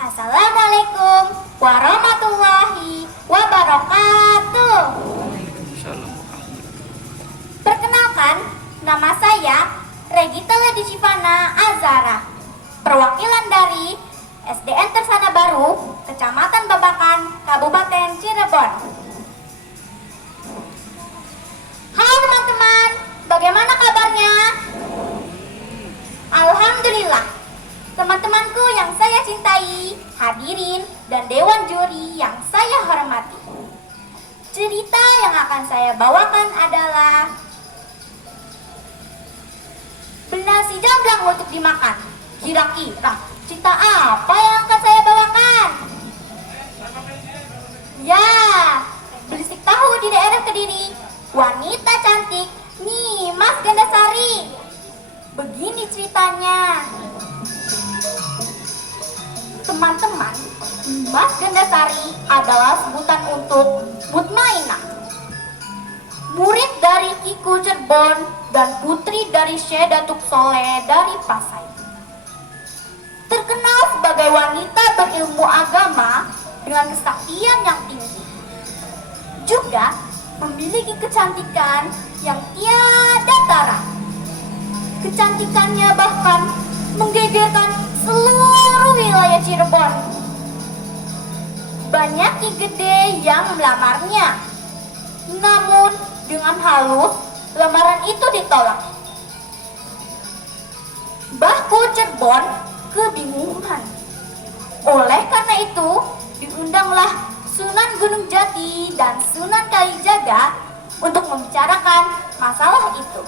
Assalamualaikum warahmatullahi wabarakatuh. Perkenalkan, nama saya Regita Ledisivana Azara, perwakilan dari SDN Tersana Baru, Kecamatan Babakan, Kabupaten Cirebon. Halo teman-teman, bagaimana kabarnya? Alhamdulillah. Teman-temanku yang saya cintai, hadirin, dan dewan juri yang saya hormati. Cerita yang akan saya bawakan adalah benda si jamblang untuk dimakan. Kira-kira cerita apa yang akan saya bawakan? Ya, belisik tahu di daerah Kediri, wanita cantik Nimas Gandasari. Begini ceritanya. Teman-teman, Nimas Gandasari adalah sebutan untuk Mutmainah, murid dari Kiku Cirebon dan putri dari Syekh Datuk Soleh dari Pasai. Terkenal sebagai wanita berilmu agama dengan kesaktian yang tinggi. Juga memiliki kecantikan yang tiada tara. Kecantikannya bahkan menggegerkan seluruh wilayah Cirebon. Banyak ki gede yang melamarnya. Namun dengan halus, lamaran itu ditolak. Mbahku Cirebon kebingungan. Oleh karena itu, diundanglah Sunan Gunung Jati dan Sunan Kalijaga untuk membicarakan masalah itu.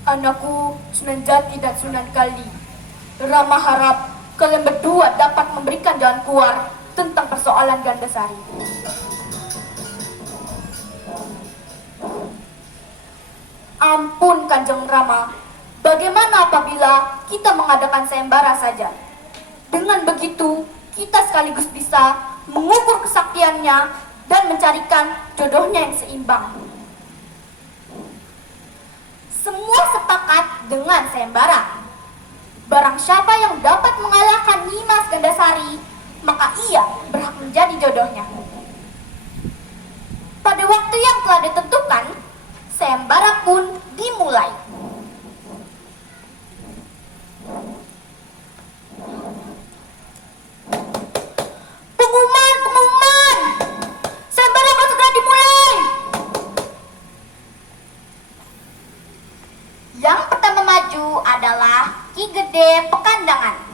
Anakku Sunan Jati dan Sunan Kali, Rama harap kalian berdua dapat memberikan jalan keluar tentang persoalan Gandasari. Ampun Kanjeng Rama, bagaimana apabila kita mengadakan sayembara saja? Dengan begitu, kita sekaligus bisa mengukur kesaktiannya dan mencarikan jodohnya yang seimbang. Semua sepakat dengan sayembara. Barang siapa yang dapat mengalahkan Nimas Gandasari, maka ia berhak menjadi jodohnya. Pada waktu yang telah ditentukan, sayembara pun dimulai. Pengumuman! Sayembara akan segera dimulai! Yang pertama maju adalah Ki Gede Pekandangan.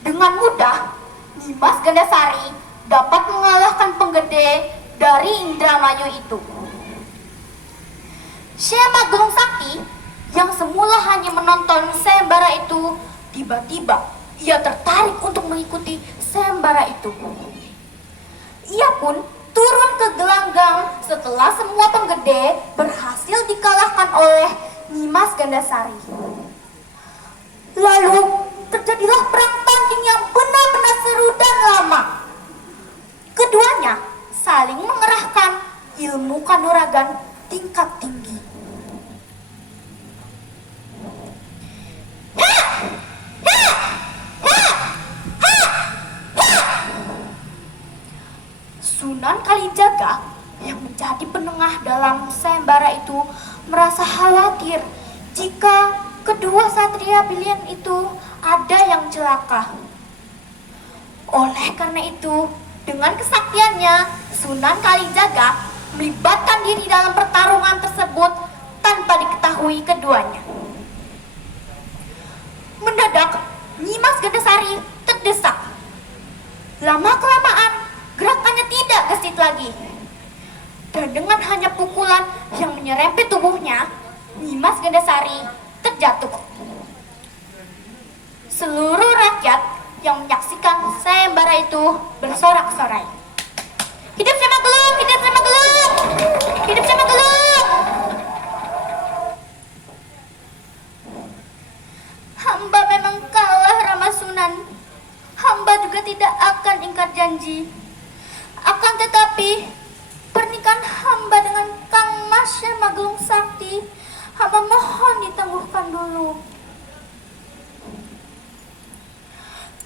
Dengan mudah, Nimas Gandasari dapat mengalahkan penggede dari Indramayu itu. Syekh Magelung Sakti yang semula hanya menonton sayembara itu, tiba-tiba ia tertarik untuk mengikuti sayembara itu. Ia pun turun ke gelanggang setelah semua penggede berhasil dikalahkan oleh Nimas Gandasari. Lalu terjadilah perang tanding yang benar-benar seru dan lama. Keduanya saling mengerahkan ilmu kanuragan tingkat tinggi. Sunan Kalijaga yang menjadi penengah dalam sayembara itu merasa khawatir jika kedua satria pilihan itu ada yang celaka. Oleh karena itu, dengan kesaktiannya, Sunan Kalijaga melibatkan diri dalam pertarungan tersebut tanpa diketahui keduanya. Mendadak, Nyimas Gandasari terdesak. Lama-kelamaan, gerakannya tidak gesit lagi. Dan dengan hanya pukulan yang menyerempet tubuhnya, Nyimas Gandasari terjatuh. Seluruh rakyat yang menyaksikan sayembara itu bersorak-sorai. Hidup sama Gelung! Hidup sama Gelung! Hidup sama Gelung! Hamba memang kalah, Rama Sunan. Hamba juga tidak akan ingkar janji. Akan tetapi, pernikahan hamba dengan Kang Masya Magelung Sakti, hamba mohon ditangguhkan dulu.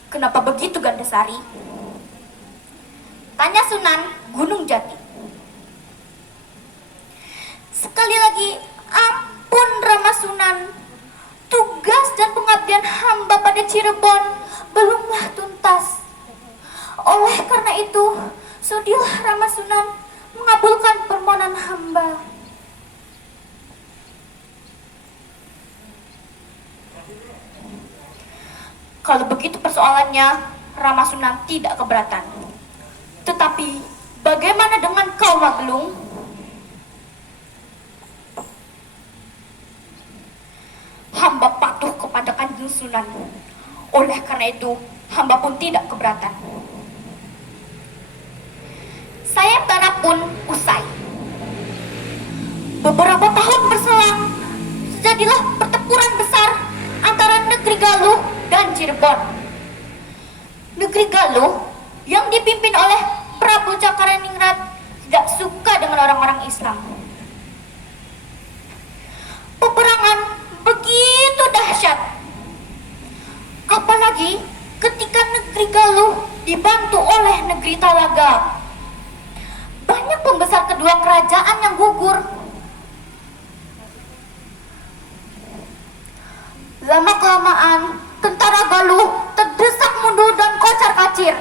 Kenapa begitu, Gandasari? Tanya Sunan Gunung Jati. Sekali lagi, ampun Rama Sunan. Tugas dan pengabdian hamba pada Cirebon belumlah tuntas. Oleh karena itu, sudilah Rama Sunan mengabulkan permohonan hamba. Kalau begitu persoalannya, Rama Sunan tidak keberatan. Tetapi, bagaimana dengan kau, Magelung? Hamba patuh kepada Kanjeng Sunan. Oleh karena itu, hamba pun tidak keberatan. Sayembara pun usai. Beberapa tahun berselang, terjadilah pertempuran besar antara negeri Galuh dan Cirebon. Negeri Galuh yang dipimpin oleh Prabu Cakraningrat tidak suka dengan orang-orang Islam. Peperangan begitu dahsyat. Apalagi ketika negeri Galuh dibantu oleh negeri Talaga. Banyak pembesar kedua kerajaan yang gugur. Lama-kelamaan, tentara Galuh terdesak mundur dan kocar-kacir.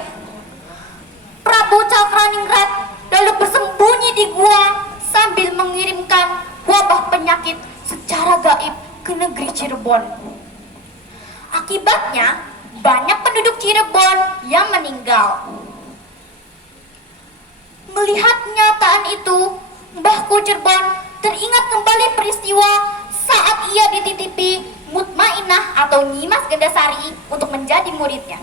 Prabu Cakraningrat lalu bersembunyi di gua sambil mengirimkan wabah penyakit secara gaib ke negeri Cirebon. Akibatnya, banyak penduduk Cirebon yang meninggal. Melihat kenyataan itu, Mbahku Cirebon teringat kembali peristiwa saat ia dititipi Mutmainah atau Nyimas Gandasari untuk menjadi muridnya.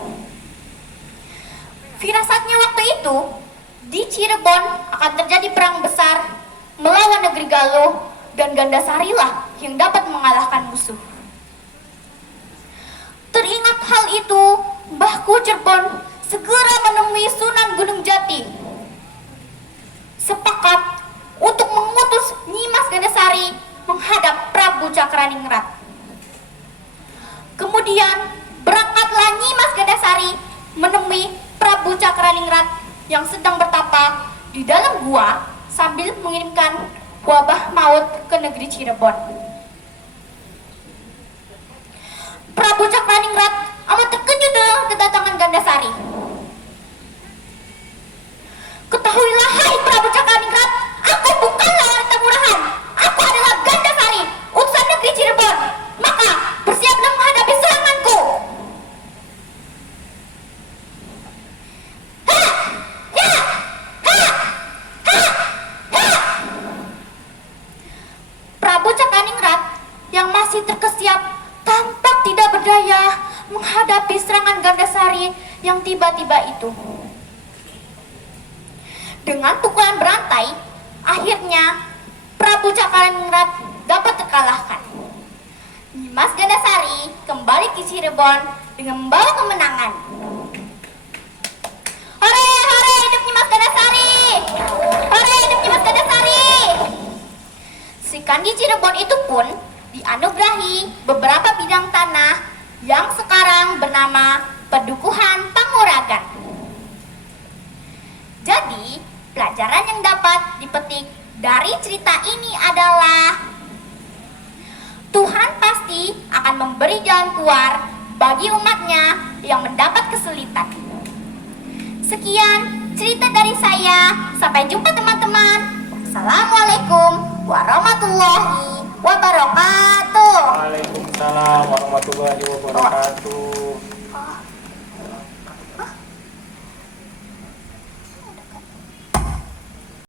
Firasatnya waktu itu, di Cirebon akan terjadi perang besar melawan negeri Galuh dan Gandasarilah yang dapat mengalahkan musuh. Teringat hal itu, Mbahku Cirebon segera menemui Sunan Gunung Jati. Sepakat untuk mengutus Nyimas Gandasari menghadap Prabu Cakraningrat. Kemudian berangkatlah Nyimas Gandasari menemui Prabu Cakraningrat yang sedang bertapa di dalam gua sambil mengirimkan wabah maut ke negeri Cirebon. Prabu Cakraningrat amat terkejut dengan kedatangan Gandasari. Ketahuilah, hai Prabu Cakraningrat, aku bukanlah wanita murahan. Aku adalah Gandasari, utusan negeri Cirebon. Maka bersiaplah menghadapi seranganku. Prabu Cakraningrat yang masih terkesiap tampak tidak berdaya menghadapi serangan Gandasari yang tiba-tiba itu. Dengan pukulan berantai, akhirnya Prabu Cakraningrat dapat terkalahkan. Nyimas Gandasari kembali ke Cirebon dengan membawa kemenangan. Hore, hore, hidup Nyimas Gandasari! Hore, hidup Nyimas Gandasari! Si Kandi Cirebon itu pun dianugerahi beberapa bidang tanah yang sekarang bernama Pedukuhan Panguragan. Jadi, Pelajaran yang dapat dipetik dari cerita ini adalah Tuhan pasti akan memberi jalan keluar bagi umatnya yang mendapat kesulitan. Sekian cerita dari saya. Sampai jumpa teman-teman. Assalamualaikum warahmatullahi wabarakatuh. Waalaikumsalam warahmatullahi wabarakatuh.